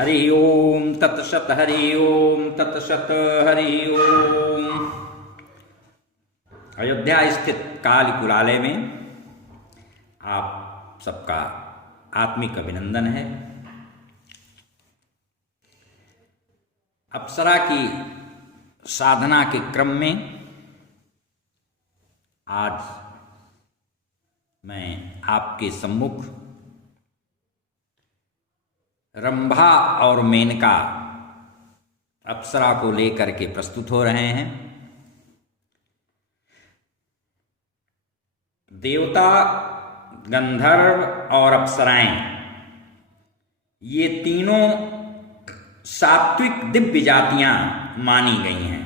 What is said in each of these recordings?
हरि ओम तत्सत हरि ओम तत्सत हरि ओम। अयोध्या स्थित काली कुलालय में आप सबका आत्मिक अभिनंदन है। अप्सरा की साधना के क्रम में आज मैं आपके सम्मुख रंभा और मेनका अप्सरा को लेकर के प्रस्तुत हो रहे हैं। देवता, गंधर्व और अप्सराएं ये तीनों सात्विक दिव्य जातियां मानी गई हैं।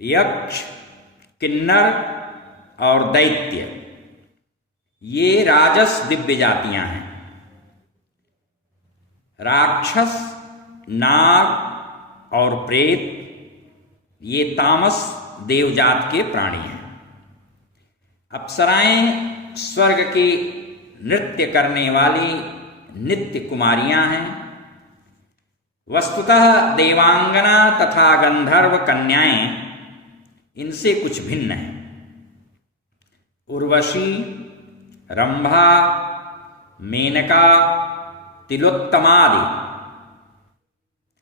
यक्ष, किन्नर और दैत्य ये राजस दिव्य जातियां हैं। राक्षस, नाग और प्रेत ये तामस देवजात के प्राणी हैं। अप्सराएं स्वर्ग की नृत्य करने वाली नित्य कुमारियां हैं। वस्तुतः देवांगना तथा गंधर्व कन्याएं इनसे कुछ भिन्न हैं। उर्वशी, रंभा, मेनका, तिलोत्तमादि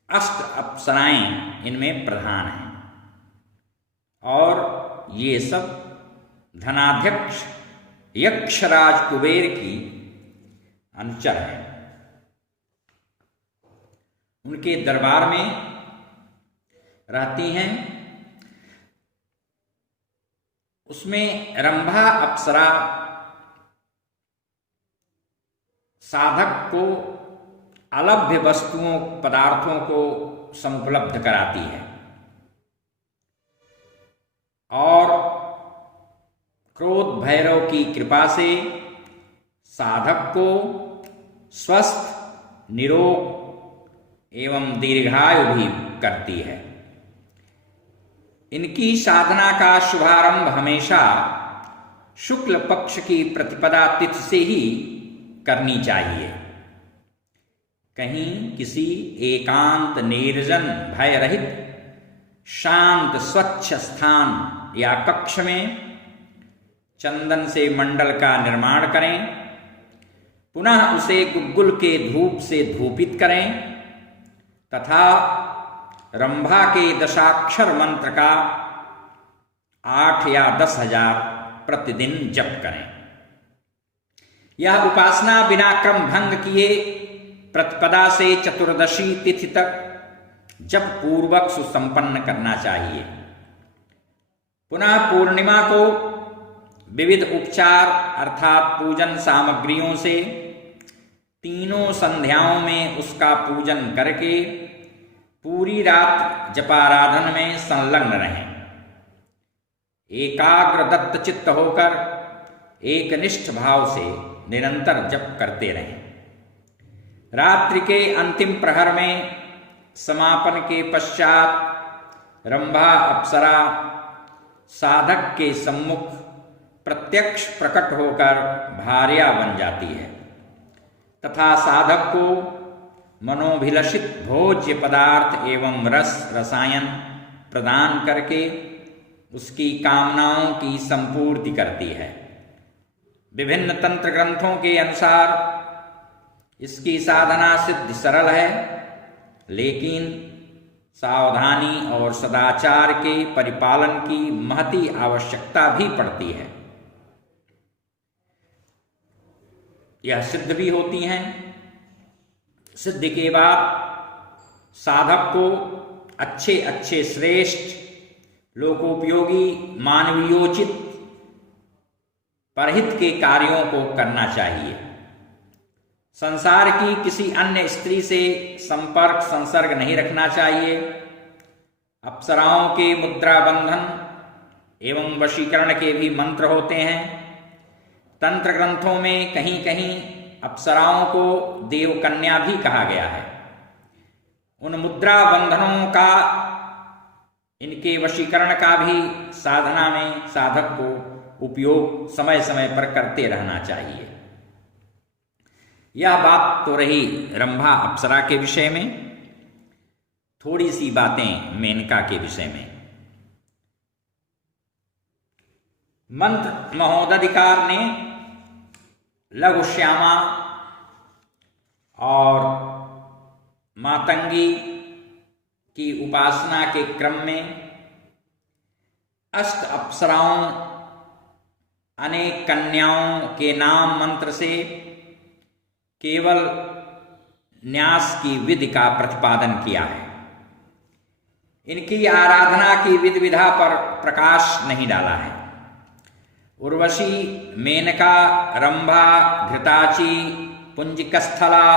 अष्ट अप्सराएं इनमें प्रधान हैं और ये सब धनाध्यक्ष यक्षराज कुबेर की अनुचर हैं। उनके दरबार में रहती हैं। उसमें रंभा अप्सरा साधक को अलभ्य वस्तुओं पदार्थों को समुपलब्ध कराती है और क्रोध भैरव की कृपा से साधक को स्वस्थ, निरोग एवं दीर्घायु भी करती है। इनकी साधना का शुभारंभ हमेशा शुक्ल पक्ष की प्रतिपदा तिथि से ही करनी चाहिए। कहीं किसी एकांत, निर्जन, भय रहित, शांत, स्वच्छ स्थान या कक्ष में चंदन से मंडल का निर्माण करें। पुनः उसे गुग्गुल के धूप से धूपित करें तथा रंभा के दशाक्षर मंत्र का 8 या 10,000 प्रतिदिन जप करें। यह उपासना बिना क्रम भंग किए प्रतिपदा से चतुर्दशी तिथि तक जप पूर्वक सुसंपन्न करना चाहिए। पुनः पूर्णिमा को विविध उपचार अर्थात पूजन सामग्रियों से तीनों संध्याओं में उसका पूजन करके पूरी रात जपाराधन में संलग्न रहें। एकाग्र दत्त चित्त होकर एकनिष्ठ भाव से निरंतर जप करते रहें। रात्रि के अंतिम प्रहर में समापन के पश्चात रंभा अप्सरा साधक के सम्मुख प्रत्यक्ष प्रकट होकर भार्या बन जाती है तथा साधक को मनोभिलषित भोज्य पदार्थ एवं रस रसायन प्रदान करके उसकी कामनाओं की संपूर्ति करती है। विभिन्न तंत्र ग्रंथों के अनुसार इसकी साधना सिद्ध सरल है, लेकिन सावधानी और सदाचार के परिपालन की महती आवश्यकता भी पड़ती है। यह सिद्ध भी होती हैं। सिद्धि के बाद साधक को अच्छे अच्छे श्रेष्ठ लोकोपयोगी मानवीयोचित परहित के कार्यों को करना चाहिए। संसार की किसी अन्य स्त्री से संपर्क संसर्ग नहीं रखना चाहिए। अप्सराओं के मुद्रा बंधन एवं वशीकरण के भी मंत्र होते हैं। तंत्र ग्रंथों में कहीं कहीं अप्सराओं को देवकन्या भी कहा गया है। उन मुद्रा बंधनों का, इनके वशीकरण का भी साधना में साधक को उपयोग समय समय पर करते रहना चाहिए। यह बात तो रही रंभा अप्सरा के विषय में। थोड़ी सी बातें मेनका के विषय में। मंत्र महोदधिकार ने लघु श्यामा और मातंगी की उपासना के क्रम में अष्ट अप्सराओं अनेक कन्याओं के नाम मंत्र से केवल न्यास की विधि का प्रतिपादन किया है। इनकी आराधना की विधि विधा पर प्रकाश नहीं डाला है। उर्वशी, मेनका, रंभा, घृताची, पुंजिकस्थला,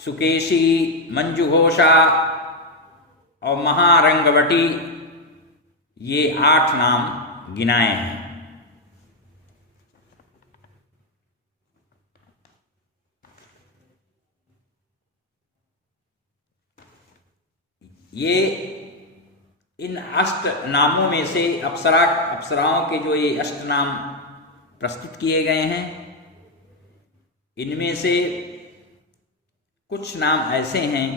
सुकेशी, मंजुघोषा और महारंगवटी, ये 8 नाम गिनाए हैं। ये इन अष्ट नामों में से अप्सराओं के जो ये अष्ट नाम प्रस्तुत किए गए हैं, इनमें से कुछ नाम ऐसे हैं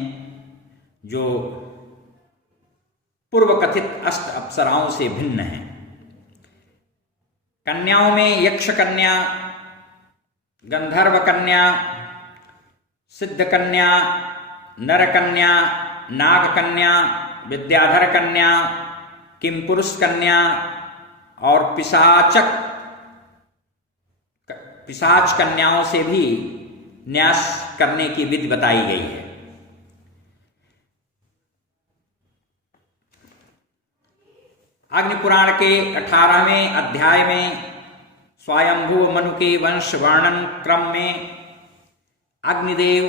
जो पूर्व कथित अष्ट अप्सराओं से भिन्न हैं। कन्याओं में यक्ष कन्या, गंधर्व कन्या, सिद्ध कन्या, नर कन्या, नाग कन्या, विद्याधर कन्या, किमपुरुष कन्या और पिशाच कन्याओं से भी न्यास करने की विधि बताई गई है। अग्नि पुराण के 18वें अध्याय में स्वयंभू मनु के वंश वर्णन क्रम में अग्निदेव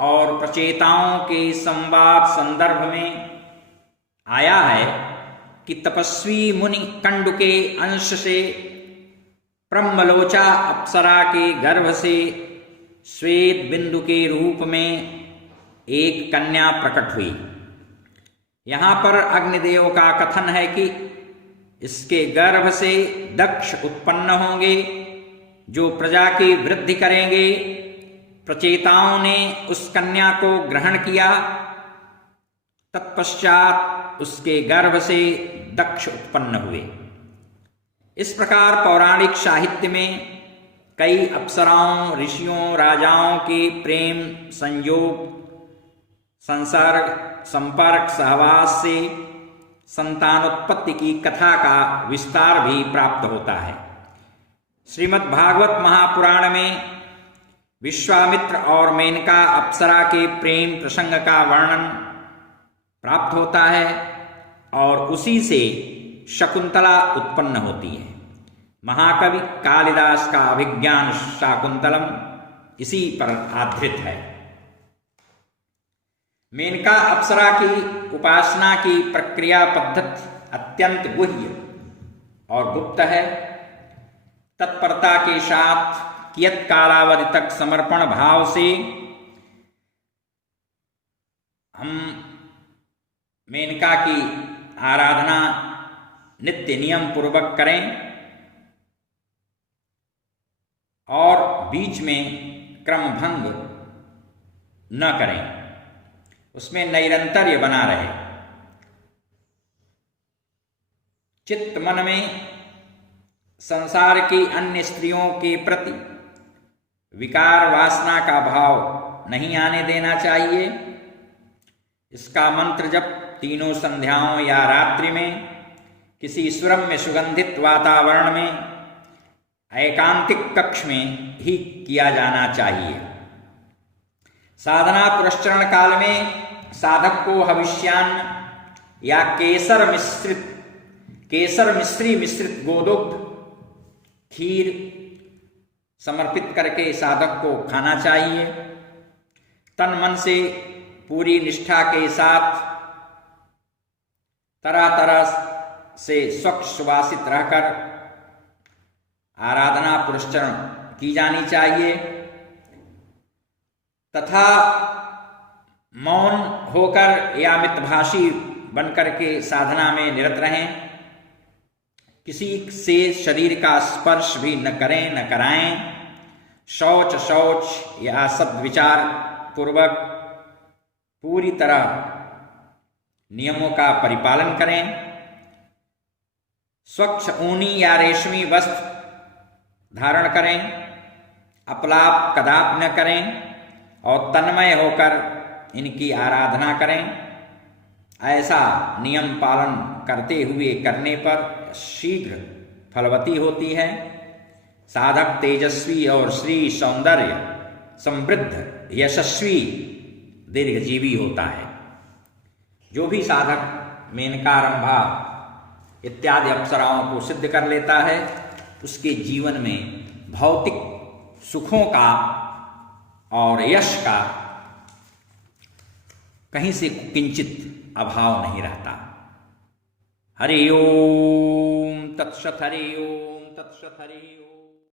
और प्रचेताओं के संवाद संदर्भ में आया है कि तपस्वी मुनि कंडु के अंश से ब्रह्मलोचा अप्सरा के गर्भ से श्वेत बिंदु के रूप में एक कन्या प्रकट हुई। यहाँ पर अग्निदेव का कथन है कि इसके गर्भ से दक्ष उत्पन्न होंगे जो प्रजा की वृद्धि करेंगे। प्रचेताओं ने उस कन्या को ग्रहण किया, तत्पश्चात उसके गर्भ से दक्ष उत्पन्न हुए। इस प्रकार पौराणिक साहित्य में कई अप्सराओं, ऋषियों, राजाओं के प्रेम संयोग, संसर्ग, संपर्क, सहवास से संतानोत्पत्ति की कथा का विस्तार भी प्राप्त होता है। श्रीमद् भागवत महापुराण में विश्वामित्र और मेनका अप्सरा के प्रेम प्रसंग का वर्णन प्राप्त होता है और उसी से शकुंतला उत्पन्न होती है। महाकवि कालिदास का अभिज्ञान शाकुंतलम इसी पर आधारित है। मेनका अप्सरा की उपासना की प्रक्रिया पद्धति अत्यंत गुह्य और गुप्त है। तत्परता के साथ कियत कालावधि तक समर्पण भाव से हम मेनका की आराधना नित्य नियम पूर्वक करें और बीच में क्रम भंग न करें, उसमें नैरंतर्य बना रहे। चित्त मन में संसार की अन्य स्त्रियों के प्रति विकार वासना का भाव नहीं आने देना चाहिए। इसका मंत्र जप तीनों संध्याओं या रात्रि में किसी सुरम्य सुगंधित वातावरण में एकांतिक कक्ष में ही किया जाना चाहिए। साधना पुरस्चरण काल में साधक को हविष्यान्न या केसर मिश्री मिश्रित गोदुग्ध खीर समर्पित करके साधक को खाना चाहिए। तन मन से पूरी निष्ठा के साथ तरह तरह से स्वच्छ सुवासित रहकर आराधना पुरस्चरण की जानी चाहिए तथा मौन होकर या मितभाषी बनकर के साधना में निरत रहें। किसी से शरीर का स्पर्श भी न करें न कराएं। शौच या सद्विचार पूर्वक पूरी तरह नियमों का परिपालन करें। स्वच्छ ऊनी या रेशमी वस्त्र धारण करें, अपलाप कदाप न करें और तन्मय होकर इनकी आराधना करें। ऐसा नियम पालन करते हुए करने पर शीघ्र फलवती होती है। साधक तेजस्वी और श्री सौंदर्य समृद्ध यशस्वी दीर्घजीवी होता है। जो भी साधक मेनका, रंभा इत्यादि अप्सराओं को सिद्ध कर लेता है, उसके जीवन में भौतिक सुखों का और यश का कहीं से किंचित अभाव नहीं रहता। हरि ओम तत्सत, हरि ओम तत्सत, हरि ओम।